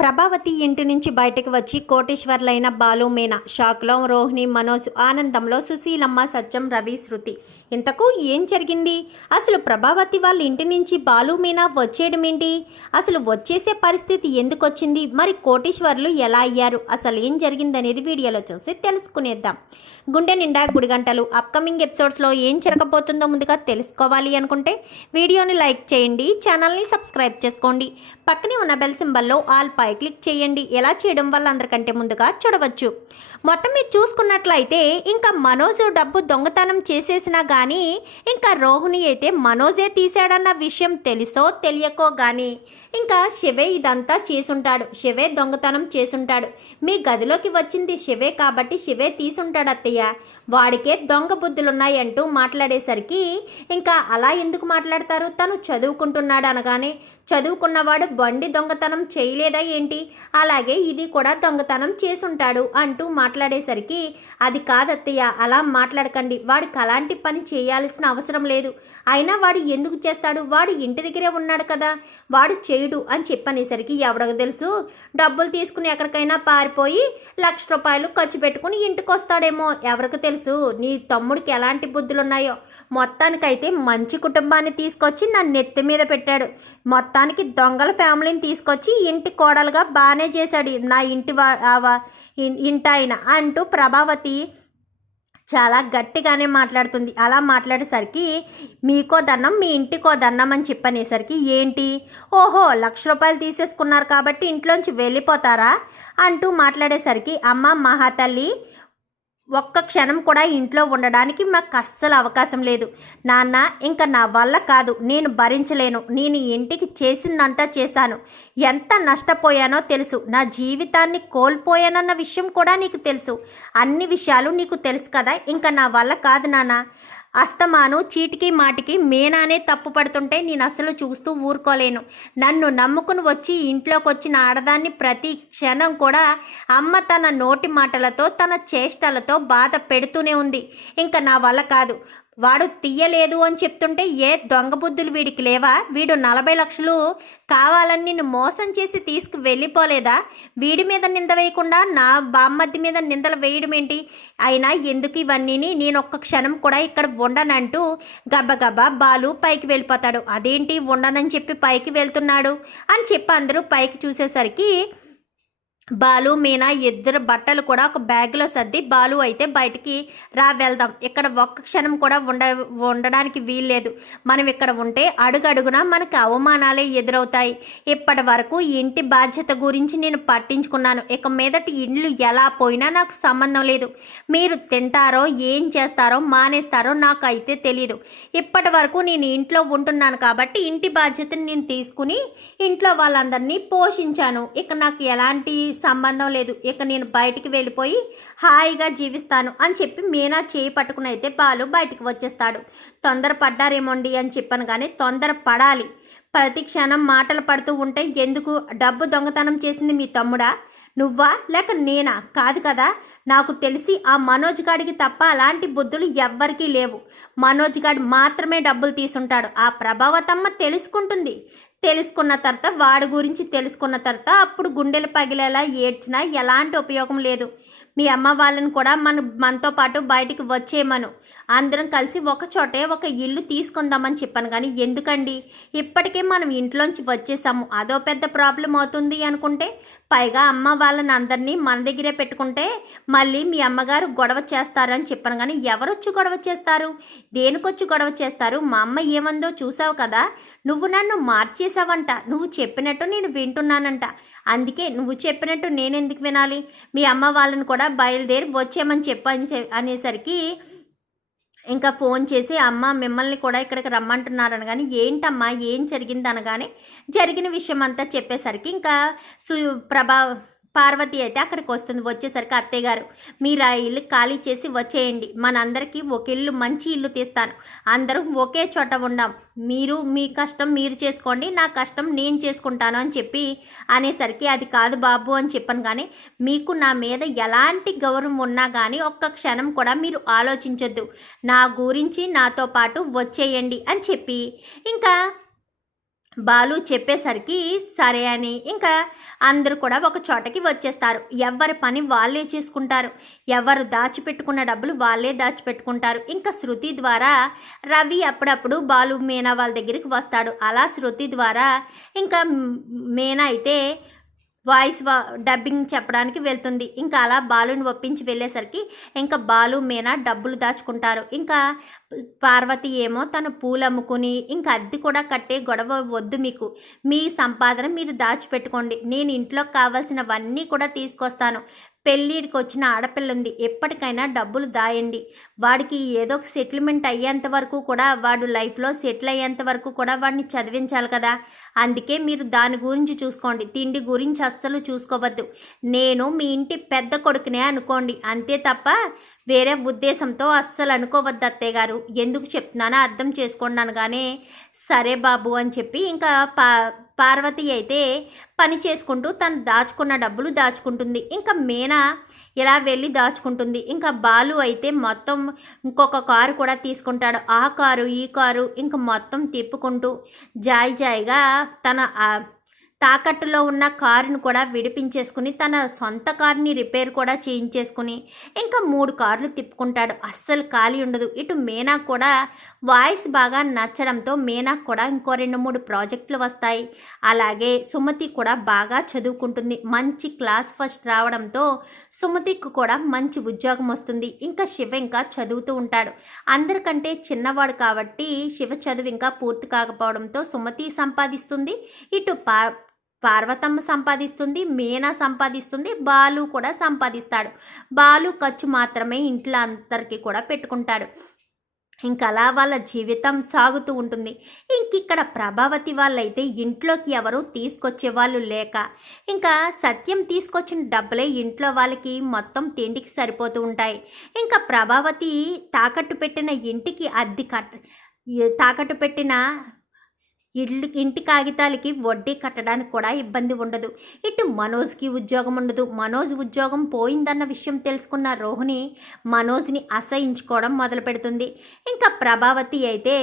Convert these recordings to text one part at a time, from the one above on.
ప్రభావతి ఇంటి నుంచి బయటకు వచ్చి కోటేశ్వర్లైన బాలు మీనా షాక్లో రోహిణి మనోజ్ ఆనందంలో సుశీలమ్మ సత్యం రవి శృతి. ఇంతకు ఏం జరిగింది? అసలు ప్రభావతి వాళ్ళ ఇంటి నుంచి బాలు మీనా వచ్చేయడం ఏంటి అసలు వచ్చేసే పరిస్థితి ఎందుకు వచ్చింది మరి కోటీశ్వర్లు ఎలా అయ్యారు? అసలు ఏం జరిగిందనేది వీడియోలో చూసి తెలుసుకునేద్దాం. గుండె నిండా గుడిగంటలు. అప్కమింగ్ ఎపిసోడ్స్లో ఏం జరగబోతుందో ముందుగా తెలుసుకోవాలి అనుకుంటే వీడియోని లైక్ చేయండి ఛానల్ని సబ్స్క్రైబ్ చేసుకోండి. పక్కనే ఉన్న బెల్ సింబల్లో ఆల్ పై క్లిక్ చేయండి. ఎలా చేయడం వల్ల అందరికంటే ముందుగా చూడవచ్చు. మొత్తం మీరు చూసుకున్నట్లయితే ఇంకా మనోజు డబ్బు దొంగతనం చేసేసినా కానీ ఇంకా రోహిణి అయితే మనోజే తీశాడన్న విషయం తెలుసో తెలియకో కానీ ఇంకా శివే ఇదంతా చేసుంటాడు. శివే దొంగతనం చేసుంటాడు. మీ గదిలోకి వచ్చింది శివే కాబట్టి శివే తీసుంటాడు అత్తయ్య. వాడికే దొంగ బుద్ధులున్నాయంటూ మాట్లాడేసరికి ఇంకా అలా ఎందుకు మాట్లాడతారు? తను చదువుకుంటున్నాడు అనగానే చదువుకున్నవాడు బండి దొంగతనం చేయలేదా ఏంటి? అలాగే ఇది కూడా దొంగతనం చేసుంటాడు అంటూ మాట్లాడేసరికి అది కాదత్తయ్య అలా మాట్లాడకండి. వాడికి అలాంటి పని చేయాల్సిన అవసరం లేదు. అయినా వాడు ఎందుకు చేస్తాడు? వాడు ఇంటి దగ్గరే ఉన్నాడు కదా. వాడు చేయడు అని చెప్పనేసరికి ఎవరికి తెలుసు? డబ్బులు తీసుకుని ఎక్కడికైనా పారిపోయి లక్ష రూపాయలు ఖర్చు పెట్టుకుని ఇంటికి వస్తాడేమో ఎవరికి తెలుసు? నీ తమ్ముడికి ఎలాంటి బుద్ధులు ఉన్నాయో మొత్తానికైతే మంచి కుటుంబాన్ని తీసుకొచ్చి నా నెత్తి మీద పెట్టాడు. మొత్తం మొత్తానికి దొంగల ఫ్యామిలీని తీసుకొచ్చి ఇంటి కోడలుగా బాగానే చేశాడు. నా ఇంటి వా ఇంటాయన అంటూ ప్రభావతి చాలా గట్టిగానే మాట్లాడుతుంది. అలా మాట్లాడేసరికి మీకో దండం మీ ఇంటికో దండం అని చెప్పనేసరికి ఏంటి? ఓహో లక్ష రూపాయలు తీసేసుకున్నారు కాబట్టి ఇంట్లోంచి వెళ్ళిపోతారా? అంటూ మాట్లాడేసరికి అమ్మ మహాతల్లి ఒక్క క్షణం కూడా ఇంట్లో ఉండడానికి మాకు అస్సలు అవకాశం లేదు. నాన్న ఇంకా నా వల్ల కాదు. నేను భరించలేను. నేను ఇంటికి చేసిందంతా చేశాను. ఎంత నష్టపోయానో తెలుసు. నా జీవితాన్ని కోల్పోయానన్న విషయం కూడా నీకు తెలుసు. అన్ని విషయాలు నీకు తెలుసు కదా. ఇంకా నా వల్ల కాదు నాన్న. అస్తమాను చీటికి మాటికి మేనానే తప్పు పడుతుంటే నేను అసలు చూస్తూ ఊరుకోలేను. నన్ను నమ్ముకుని వచ్చి ఇంట్లోకి వచ్చిన ఆడదాన్ని ప్రతి క్షణం కూడా అమ్మ తన నోటి మాటలతో తన చేష్టలతో బాధ పెడుతూనే ఉంది. ఇంకా నా వల్ల కాదు. వాడు తీయలేదు అని చెప్తుంటే ఏ దొంగ బుద్ధులు వీడికి లేవా? వీడు నలభై లక్షలు కావాలని నిన్ను మోసం చేసి తీసుకు వెళ్ళిపోలేదా వీడి మీద నింద వేయకుండా నా బామ్మద్ది మీద నిందలు వేయడం ఏంటి? అయినా ఎందుకు ఇవన్నీని? నేను ఒక్క క్షణం కూడా ఇక్కడ ఉండనంటూ గబగబా బాలు పైకి వెళ్ళిపోతాడు. అదేంటి ఉండనని చెప్పి పైకి వెళ్తున్నాడు? అని చెప్పి అందరూ పైకి చూసేసరికి బాలు మీనా ఇద్దరు బట్టలు కూడా ఒక బ్యాగ్లో సర్ది బాలు అయితే బయటికి రా వెళ్దాం. ఇక్కడ ఒక్క క్షణం కూడా ఉండ ఉండడానికి వీల్లేదు. మనం ఇక్కడ ఉంటే అడుగడుగున మనకి అవమానాలే ఎదురవుతాయి. ఇప్పటి వరకు ఇంటి బాధ్యత గురించి నేను పట్టించుకున్నాను. ఇక మీదటి ఇండ్లు ఎలా పోయినా నాకు సంబంధం లేదు. మీరు తింటారో ఏం చేస్తారో మానేస్తారో నాకు అయితే తెలియదు ఇప్పటి వరకు నేను ఇంట్లో ఉంటున్నాను కాబట్టి ఇంటి బాధ్యతని నేను తీసుకుని ఇంట్లో వాళ్ళందరినీ పోషించాను. ఇక నాకు ఎలాంటి సంబంధం లేదు. ఇక నేను బయటికి వెళ్ళిపోయి హాయిగా జీవిస్తాను అని చెప్పి మీనా చేయి పట్టుకుని అయితే బాలు బయటికి వచ్చేస్తాడు. తొందర పడ్డారేమోండి అని చెప్పాను కానీ తొందర పడాలి ప్రతి క్షణం మాటలు పడుతూ ఉంటే ఎందుకు డబ్బు దొంగతనం చేసింది మీ తమ్ముడా? నువ్వా? లేక నేనా? కాదు కదా. నాకు తెలిసి ఆ మనోజ్ గాడికి తప్ప అలాంటి బుద్ధులు ఎవ్వరికీ లేవు. మనోజ్ గాడు మాత్రమే డబ్బులు తీసుంటాడు. ఆ ప్రభావతమ్మ తెలుసుకుంటుంది. తెలుసుకున్న తర్వాత వాడి గురించి తెలుసుకున్న తర్వాత అప్పుడు గుండెలు పగిలేలా ఏడ్చినా ఎలాంటి ఉపయోగం లేదు. మీ అమ్మ వాళ్ళని కూడా మన మనతో పాటు బయటికి వచ్చేయమను. అందరం కలిసి ఒక చోటే ఒక ఇల్లు తీసుకుందామని చెప్పాను కానీ ఎందుకండి? ఇప్పటికే మనం ఇంట్లోంచి వచ్చేసాము. అదో పెద్ద ప్రాబ్లం అవుతుంది అనుకుంటే పైగా అమ్మ వాళ్ళని అందరినీ మన దగ్గరే పెట్టుకుంటే మళ్ళీ మీ అమ్మగారు గొడవ చేస్తారు అని చెప్పాను కానీ ఎవరొచ్చి గొడవ చేస్తారు? దేనికొచ్చి గొడవ చేస్తారు? మా అమ్మ ఏమందో చూసావు కదా? నువ్వు నన్ను మార్చేసావంట నువ్వు చెప్పినట్టు నేను వింటున్నానంట. అందుకే నువ్వు చెప్పినట్టు నేను ఎందుకు వినాలి? మీ అమ్మ వాళ్ళని కూడా బయలుదేరి వచ్చేయమని చెప్పని అనేసరికి ఇంకా ఫోన్ చేసి అమ్మ మిమ్మల్ని కూడా ఇక్కడికి రమ్మంటున్నారు అనగానే ఏంటమ్మా ఏం జరిగింది? అనగానే జరిగిన విషయం అంతా చెప్పేసరికి ఇంకా సు ప్రభా పార్వతి అయితే అక్కడికి వస్తుంది. వచ్చేసరికి అత్తయ్య గారు మీరు ఆ ఇల్లు ఖాళీ చేసి వచ్చేయండి. మనందరికీ ఒక ఇల్లు మంచి ఇల్లు తీస్తాను. అందరం ఒకే చోట ఉండాం మీరు మీ కష్టం మీరు చేసుకోండి నా కష్టం నేను చేసుకుంటాను అని చెప్పి అనేసరికి అది కాదు బాబు అని చెప్పాను. కానీ మీకు నా మీద ఎలాంటి గౌరవం ఉన్నా కానీ ఒక్క క్షణం కూడా మీరు ఆలోచించొద్దు. నా గురించి నాతో పాటు వచ్చేయండి అని చెప్పి ఇంకా బాలు చెప్పేసరికి సరే అని. ఇంకా అందరూ కూడా ఒక చోటకి వచ్చేస్తారు. ఎవరి పని వాళ్ళే చేసుకుంటారు. ఎవరు దాచిపెట్టుకున్న డబ్బులు వాళ్ళే దాచిపెట్టుకుంటారు. ఇంకా శృతి ద్వారా రవి అప్పుడప్పుడు బాలు మీనా వాళ్ళ దగ్గరికి వస్తాడు. అలా శృతి ద్వారా ఇంకా మీనా అయితే వాయిస్ వా డబ్బింగ్ చెప్పడానికి వెళ్తుంది. ఇంకా అలా బాలుని ఒప్పించి వెళ్ళేసరికి ఇంకా బాలు మీనా డబ్బులు దాచుకుంటారు. ఇంకా పార్వతి ఏమో తన పూలు అమ్ముకుని ఇంకా అద్దె కూడా కట్టే గొడవ వద్దు మీకు. మీ సంపాదన మీరు దాచిపెట్టుకోండి. నేను ఇంట్లోకి కావాల్సినవన్నీ కూడా తీసుకొస్తాను. పెళ్ళిడికి వచ్చిన ఆడపిల్ల ఉంది ఎప్పటికైనా డబ్బులు దాయండి. వాడికి ఏదో ఒక సెటిల్మెంట్ అయ్యేంత వరకు కూడా వాడు లైఫ్లో సెటిల్ అయ్యేంత వరకు కూడా వాడిని చదివించాలి కదా. అందుకే మీరు దాని గురించి చూసుకోండి. తిండి గురించి అస్సలు చూసుకోవద్దు. నేను మీ ఇంటి పెద్ద కొడుకునే అనుకోండి. అంతే తప్ప వేరే ఉద్దేశంతో అస్సలు అనుకోవద్దు అత్తయ్య గారు. ఎందుకు చెప్తున్నానో అర్థం చేసుకోండి అనగానే సరే బాబు అని చెప్పి ఇంకా పా పార్వతి అయితే పని చేసుకుంటూ తను దాచుకున్న డబ్బులు దాచుకుంటుంది. ఇంకా మీనా ఇలా వెళ్ళి దాచుకుంటుంది. ఇంకా బాలు అయితే మొత్తం ఇంకొక కారు కూడా తీసుకుంటాడు. ఆ కారు ఈ కారు ఇంకా మొత్తం తిప్పుకుంటూ జాయి జాయిగా తన తాకట్టులో ఉన్న కారును కూడా విడిపించేసుకుని తన సొంత కారుని రిపేర్ కూడా చేయించేసుకుని ఇంకా మూడు కార్లు తిప్పుకుంటాడు. అస్సలు ఖాళీ ఉండదు. ఇటు మీనా కూడా వాయిస్ బాగా నచ్చడంతో మీనా కూడా ఇంకో రెండు మూడు ప్రాజెక్టులు వస్తాయి. అలాగే సుమతి కూడా బాగా చదువుకుంటుంది. మంచి క్లాస్ ఫస్ట్ రావడంతో సుమతికి కూడా మంచి ఉద్యోగం వస్తుంది. ఇంకా శివ ఇంకా చదువుతూ ఉంటాడు. అందరికంటే చిన్నవాడు కాబట్టి శివ చదువు ఇంకా పూర్తి కాకపోవడంతో సుమతి సంపాదిస్తుంది. ఇటు పా పార్వతమ్మ సంపాదిస్తుంది. మీనా సంపాదిస్తుంది. బాలు కూడా సంపాదిస్తాడు. బాలు ఖర్చు మాత్రమే ఇంట్లో అందరికీ కూడా పెట్టుకుంటాడు. ఇంకా అలా వాళ్ళ జీవితం సాగుతూ ఉంటుంది. ఇంక ఇక్కడ ప్రభావతి వాళ్ళైతే ఇంట్లోకి ఎవరు తీసుకొచ్చే వాళ్ళు లేక ఇంకా సత్యం తీసుకొచ్చిన డబ్బులే ఇంట్లో వాళ్ళకి మొత్తం తిండికి సరిపోతూ ఉంటాయి. ఇంకా ప్రభావతి తాకట్టు పెట్టిన ఇంటికి అద్దె కట్ తాకట్టు పెట్టిన ఇల్లు ఇంటి కాగితాలకి వడ్డీ కట్టడానికి కూడా ఇబ్బంది ఉండదు. ఇటు మనోజ్కి ఉద్యోగం ఉండదు. మనోజ్ ఉద్యోగం పోయిందన్న విషయం తెలుసుకున్న రోహిణి మనోజ్ని అసహించుకోవడం మొదలు పెడుతుంది ఇంకా ప్రభావతి అయితే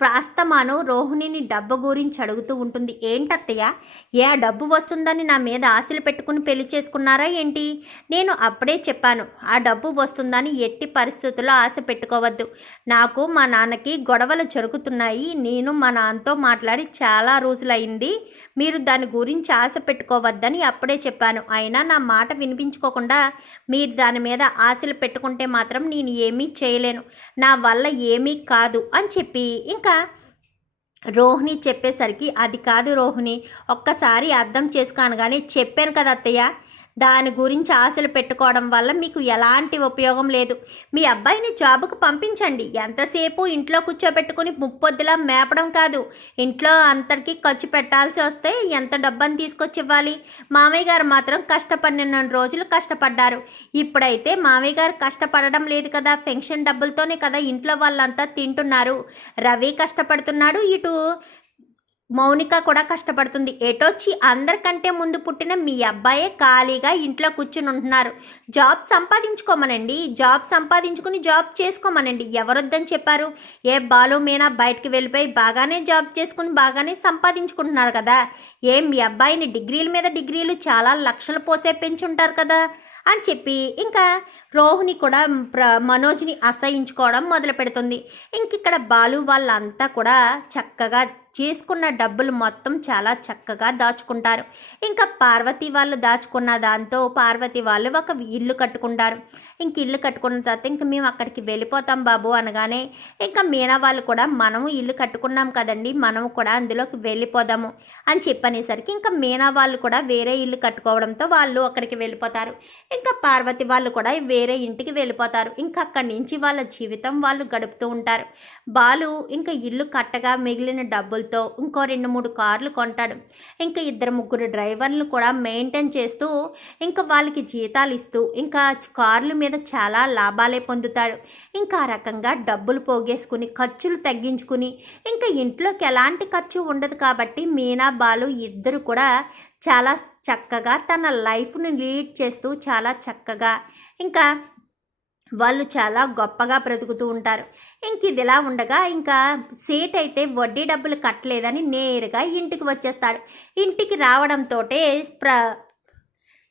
ప్రాస్తమాను రోహిణిని డబ్బు గురించి అడుగుతూ ఉంటుంది. ఏంటత్తయ్య? ఏ డబ్బు వస్తుందని నా మీద ఆశలు పెట్టుకుని పెళ్ళి చేసుకున్నారా ఏంటి? నేను అప్పుడే చెప్పాను. ఆ డబ్బు వస్తుందని ఎట్టి పరిస్థితుల్లో ఆశ పెట్టుకోవద్దు. నాకు మా నాన్నకి గొడవలు జరుగుతున్నాయి. నేను మా నాన్నతో మాట్లాడి చాలా రోజులైంది. మీరు దాని గురించి ఆశ పెట్టుకోవద్దని అప్పుడే చెప్పాను. అయినా నా మాట వినిపించుకోకుండా మీరు దాని మీద ఆశలు పెట్టుకుంటే మాత్రం నేను ఏమీ చేయలేను. నా వల్ల ఏమీ కాదు అని చెప్పి ఇంకా రోహిణి చెప్పేసరికి అది కాదు రోహిణి ఒక్కసారి అర్థం చేసుకోను కానీ చెప్పాను కదా అత్తయ్య. దాని గురించి ఆశలు పెట్టుకోవడం వల్ల మీకు ఎలాంటి ఉపయోగం లేదు. మీ అబ్బాయిని జాబుకు పంపించండి. ఎంతసేపు ఇంట్లో కూర్చోబెట్టుకుని ముప్పొద్దులా మేపడం కాదు. ఇంట్లో అంతటికి ఖర్చు పెట్టాల్సి వస్తే ఎంత డబ్బని తీసుకొచ్చి ఇవ్వాలి మామయ్య గారు మాత్రం కష్టపడిన రోజులు కష్టపడ్డారు. ఇప్పుడైతే మామయ్య గారు కష్టపడడం లేదు కదా. పెన్షన్ డబ్బులతోనే కదా ఇంట్లో వాళ్ళంతా తింటున్నారు. రవి కష్టపడుతున్నాడు ఇటు మౌనిక కూడా కష్టపడుతుంది. ఎటొచ్చి అందరికంటే ముందు పుట్టిన మీ అబ్బాయే ఖాళీగా ఇంట్లో కూర్చుని ఉంటున్నారు. జాబ్ సంపాదించుకోమనండి. జాబ్ సంపాదించుకుని జాబ్ చేసుకోమనండి. ఎవరొద్దని చెప్పారు? ఏ బాలు మీనా బయటకు వెళ్ళిపోయి బాగానే జాబ్ చేసుకుని బాగానే సంపాదించుకుంటున్నారు కదా. ఏ మీ అబ్బాయిని డిగ్రీల మీద డిగ్రీలు చాలా లక్షలు పోసే పెంచుంటారు కదా అని చెప్పి ఇంకా రోహిణి కూడా ప్ర మనోజ్ని అసహించుకోవడం మొదలు పెడుతుంది ఇంక ఇక్కడ బాలు వాళ్ళంతా కూడా చక్కగా చేసుకున్న డబ్బులు మొత్తం చాలా చక్కగా దాచుకుంటారు. ఇంకా పార్వతి వాళ్ళు దాచుకున్న దాంతో పార్వతి వాళ్ళు ఒక ఇల్లు కట్టుకుంటారు. ఇంక ఇల్లు కట్టుకున్న తర్వాత ఇంక మేము అక్కడికి వెళ్ళిపోతాం బాబు అనగానే ఇంకా మీనా వాళ్ళు కూడా మనము ఇల్లు కట్టుకున్నాం కదండి మనము కూడా అందులోకి వెళ్ళిపోదాము అని చెప్పనేసరికి ఇంకా మీనా వాళ్ళు కూడా వేరే ఇల్లు కట్టుకోవడంతో వాళ్ళు అక్కడికి వెళ్ళిపోతారు. ఇంకా పార్వతి వాళ్ళు కూడా వేరే ఇంటికి వెళ్ళిపోతారు. ఇంకా అక్కడి నుంచి వాళ్ళ జీవితం వాళ్ళు గడుపుతూ ఉంటారు. బాలు ఇంకా ఇల్లు కట్టగా మిగిలిన డబ్బులు డబ్బులతో ఇంకో రెండు మూడు కార్లు కొంటాడు. ఇంకా ఇద్దరు ముగ్గురు డ్రైవర్లు కూడా మెయింటైన్ చేస్తూ ఇంకా వాళ్ళకి జీతాలు ఇస్తూ ఇంకా కార్ల మీద చాలా లాభాలే పొందుతాడు. ఇంకా ఆ రకంగా డబ్బులు పోగేసుకుని ఖర్చులు తగ్గించుకుని ఇంకా ఇంట్లోకి ఎలాంటి ఖర్చు ఉండదు కాబట్టి మీనా బాలు ఇద్దరు కూడా చాలా చక్కగా తన లైఫ్ని లీడ్ చేస్తూ చాలా చక్కగా ఇంకా వాళ్ళు చాలా గొప్పగా బ్రతుకుతూ ఉంటారు. ఇంక ఇది ఇలా ఉండగా ఇంకా సేట్ అయితే వడ్డీ డబ్బులు కట్టలేదని నేరుగా ఇంటికి వచ్చేస్తాడు. ఇంటికి రావడంతో ప్ర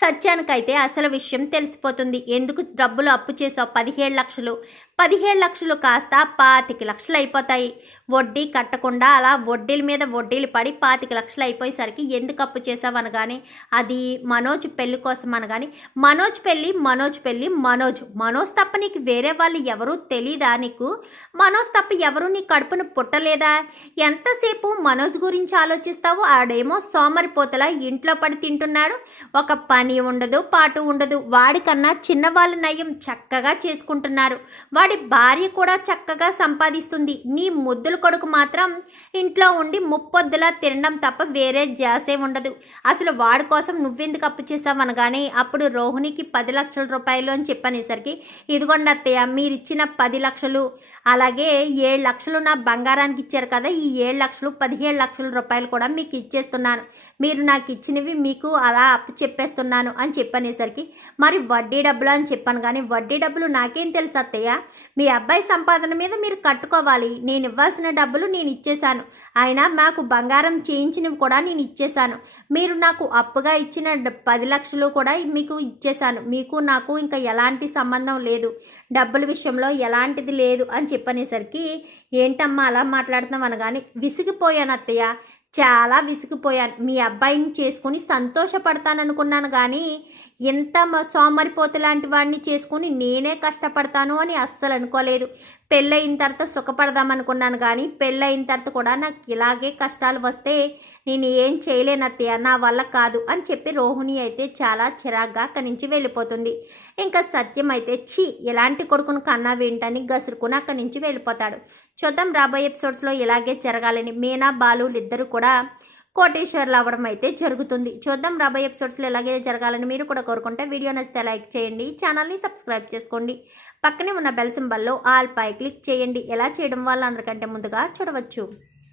సత్యానికైతే అసలు విషయం తెలిసిపోతుంది. ఎందుకు డబ్బులు అప్పు చేసావు? పదిహేడు లక్షలు. పదిహేడు లక్షలు కాస్త పాతిక లక్షలు అయిపోతాయి. వడ్డీ కట్టకుండా అలా వడ్డీల మీద వడ్డీలు పడి పాతిక లక్షలు అయిపోయేసరికి ఎందుకు అప్పు చేసావు అది మనోజ్ పెళ్ళి కోసం అనగాని మనోజ్ పెళ్ళి మనోజ్ పెళ్ళి మనోజ్. మనోజ్ తప్ప నీకు వేరే వాళ్ళు ఎవరూ తెలీదా నీకు? మనోజ్ తప్ప ఎవరు నీ కడుపును పుట్టలేదా? ఎంతసేపు మనోజ్ గురించి ఆలోచిస్తావు? ఆడేమో సోమరిపోతలా ఇంట్లో పడి తింటున్నాడు. ఒక పని ఉండదు పాటు ఉండదు. వాడికన్నా చిన్నవాళ్ళ నయం చక్కగా చేసుకుంటున్నారు. వాడి భార్య కూడా చక్కగా సంపాదిస్తుంది. నీ ముద్దుల కొడుకు మాత్రం ఇంట్లో ఉండి ముప్పొద్దులా తినడం తప్ప వేరే జాసే ఉండదు. అసలు వాడి కోసం నువ్వెందుకు అప్పు చేసావు అనగానే అప్పుడు రోహిణికి పది లక్షల రూపాయలు అని చెప్పనేసరికి ఇదిగోండి అత్తయ్య మీరు ఇచ్చిన పది లక్షలు అలాగే ఏడు లక్షలు నా బంగారానికి ఇచ్చారు కదా ఈ ఏడు లక్షలు పదిహేడు లక్షల రూపాయలు కూడా మీకు ఇచ్చేస్తున్నాను. మీరు నాకు ఇచ్చినవి మీకు అలా అప్పు చెప్పేస్తున్నాను అని చెప్పనేసరికి మరి వడ్డీ డబ్బులు అని చెప్పాను కానీ వడ్డీ డబ్బులు నాకేం తెలుసు అత్తయ్య? మీ అబ్బాయి సంపాదన మీద మీరు కట్టుకోవాలి. నేను ఇవ్వాల్సిన డబ్బులు నేను ఇచ్చేశాను. అయినా మాకు బంగారం చేయించినవి కూడా నేను ఇచ్చేశాను. మీరు నాకు అప్పుగా ఇచ్చిన డ- పది లక్షలు కూడా మీకు ఇచ్చేశాను. మీకు నాకు ఇంకా ఎలాంటి సంబంధం లేదు. డబ్బుల విషయంలో ఎలాంటిది లేదు అని చెప్పనేసరికి ఏంటమ్మా అలా మాట్లాడుతున్నాం అనగానే విసిగిపోయాను అత్తయ్య. చాలా విసిగిపోయాను. మీ అబ్బాయిని చేసుకుని సంతోషపడతాననుకున్నాను కానీ ఇంత సోమరిపోతు లాంటి వాడిని చేసుకుని నేనే కష్టపడతాను అని అస్సలు అనుకోలేదు పెళ్ళయిన తర్వాత సుఖపడదాం అనుకున్నాను కానీ పెళ్ళయిన తర్వాత కూడా నాకు ఇలాగే కష్టాలు వస్తే నేను ఏం చేయలేనత్తయ్య నా వల్ల కాదు అని చెప్పి రోహిణి అయితే చాలా చిరాగ్గా అక్కడి నుంచి వెళ్ళిపోతుంది. ఇంకా సత్యం అయితే ఛీ ఎలాంటి కొడుకును కన్నా వింటని గసురుకుని అక్కడి నుంచి వెళ్ళిపోతాడు. చూద్దాం రాబోయే ఎపిసోడ్స్లో ఇలాగే జరగాలని. మీనా బాలు ఇద్దరు కూడా కోటేశ్వర్లు అవ్వడం అయితే జరుగుతుంది. చూద్దాం రాబోయే ఎపిసోడ్స్లో ఇలాగే జరగాలని మీరు కూడా కోరుకుంటే వీడియో నచ్చితే లైక్ చేయండి ఛానల్ని సబ్స్క్రైబ్ చేసుకోండి. పక్కనే ఉన్న బెల్ సింబల్లో ఆల్ పై క్లిక్ చేయండి. ఎలా చేయడం వల్ల అందరికంటే ముందుగా చూడవచ్చు.